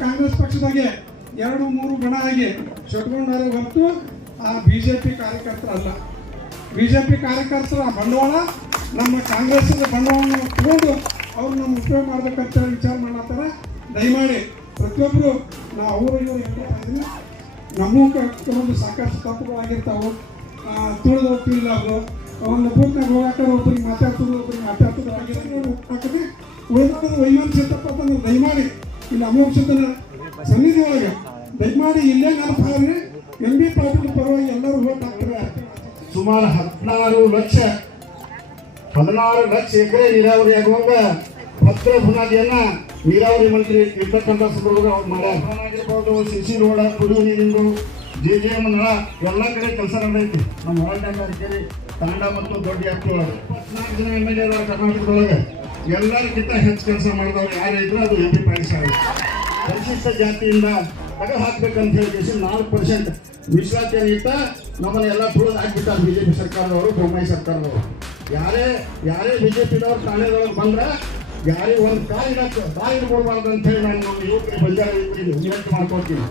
ಕಾಂಗ್ರೆಸ್ ಪಕ್ಷದಾಗೆ ಎರಡು ಮೂರು ಗಣ ಆಗಿ ಶಟ್ಕೊಂಡಾರೆ ಹೊರತು ಆ ಬಿ ಜೆ ಪಿ ಕಾರ್ಯಕರ್ತರಲ್ಲ ಬಿ ಜೆ ಪಿ ಕಾರ್ಯಕರ್ತರ ಬಂಡವಾಳ ನಮ್ಮ ಕಾಂಗ್ರೆಸ್ ಬಂಡವಾಳವನ್ನು ತಗೊಂಡು ಅವ್ರು ನಮ್ಮ ಉಪಯೋಗ ಮಾಡ್ಬೇಕಂತ ವಿಚಾರ ಮಾಡತ್ತಾರೆ ದಯಮಾಡಿ ಪ್ರತಿಯೊಬ್ಬರು ನಾವು ಅವರು ಇವರು ಹೇಳ್ತಾ ನಮ್ಮೂ ಕೆಲವೊಂದು ಸಾಕಷ್ಟು ತಪ್ಪುಗಳಾಗಿರ್ತಾವೆ. ತುಳಿದು ಹೋಗ್ತಿಲ್ಲ ಅವರು ಒಂದು ಬೂತ್ನಾಗ ಹೋಗಾಕರು ಒಬ್ಬರಿಗೆ ಮಾತಾಡ್ತದೆ ಒಬ್ಬರಿಗೆ ಮಾತಾಡ್ತದೆ ಹಾಕಿದ್ರೆ ಉಳಿದ ವೈಮಾನಿಕ ಅಂತಂದ್ರೆ ದಯಮಾಡಿ ಇಲ್ಲಿ ಅಮೋಕ್ಷತನ ಸನ್ನಿಧಿ ಒಳಗೆ ದಯಮಾಡಿ ಇಲ್ಲೇ ನೆನಪಾಗ್ರಿ. ಎಂ ಬಿ ಪಾಟೀಲ್ ಪರವಾಗಿ ಎಲ್ಲರೂ ಓಟ್ ಹಾಕ್ತಾರೆ. ಸುಮಾರು ಹದಿನಾರು ಲಕ್ಷ ಹದಿನಾರು ಲಕ್ಷ ಎಕರೆ ನೀರಾವರಿ ಆಗುವಾಗ ಭದ್ರ ಬುನಾದಿಯನ್ನ ನೀರಾವರಿ ಮಂತ್ರಿ ಇರ್ತಕ್ಕಂಥ ಸಂದರ್ಭದಾಗ ಅವ್ರು ಮಾಡ್ಯಾರ. ಆಗಿರ್ಬೋದು ಸಿಸಿ ರೋಡ ಕುಡಿಯುವ ನೀರಿಂದು ಜೆ ಜೆ ಎಂ ನಳ ಎಲ್ಲ ಕಡೆ ಕೆಲಸ ನಡೆದೈತಿ. ನಮ್ಮ ಹೊರಟಾಂಗೇರಿ ಕನ್ನಡ ಮತ್ತು ದೊಡ್ಡ ವ್ಯಾಪ್ತಿ ಒಳಗೆ ಇಪ್ಪತ್ನಾಲ್ಕು ಜನ ಎಂ ಎಲ್ ಎ ಕರ್ನಾಟಕದೊಳಗೆ. ಎಲ್ಲರಿಗಿಂತ ಹೆಚ್ಚು ಕೆಲಸ ಮಾಡಿದವ್ರು ಯಾರು ಇದ್ರು ಅದು ಎಂ ಪಿ ಸಾಹೇಬ್ ಪರಿಶಿಷ್ಟ ಜಾತಿಯಿಂದ ತಗ ಹಾಕ್ಬೇಕಂತ ಹೇಳಿ ನಾಲ್ಕು ಪರ್ಸೆಂಟ್ ಇಟ್ಟ ನಮ್ಮನ್ನ ಎಲ್ಲ ತುಳಿದು ಹಾಕ್ಬಿಟ್ಟಾರೆ ಬಿಜೆಪಿ ಸರ್ಕಾರದವರು, ಬೊಮ್ಮಾಯಿ ಸರ್ಕಾರದವರು. ಯಾರೇ ಯಾರೇ ಬಿಜೆಪಿದವ್ರು ಠಾಣೆದೊಳಗೆ ಬಂದ್ರೆ ಯಾರೇ ಒಂದು ಕಾಲಿನ ಕಾಲಿನ ಕೊಡಬಾರ್ದು ಅಂತ ಹೇಳಿ ನಾನು ಯುವಕರಿಗೆ ಬಂಜಾರ ಮಾಡ್ಕೊಳ್ತೀನಿ.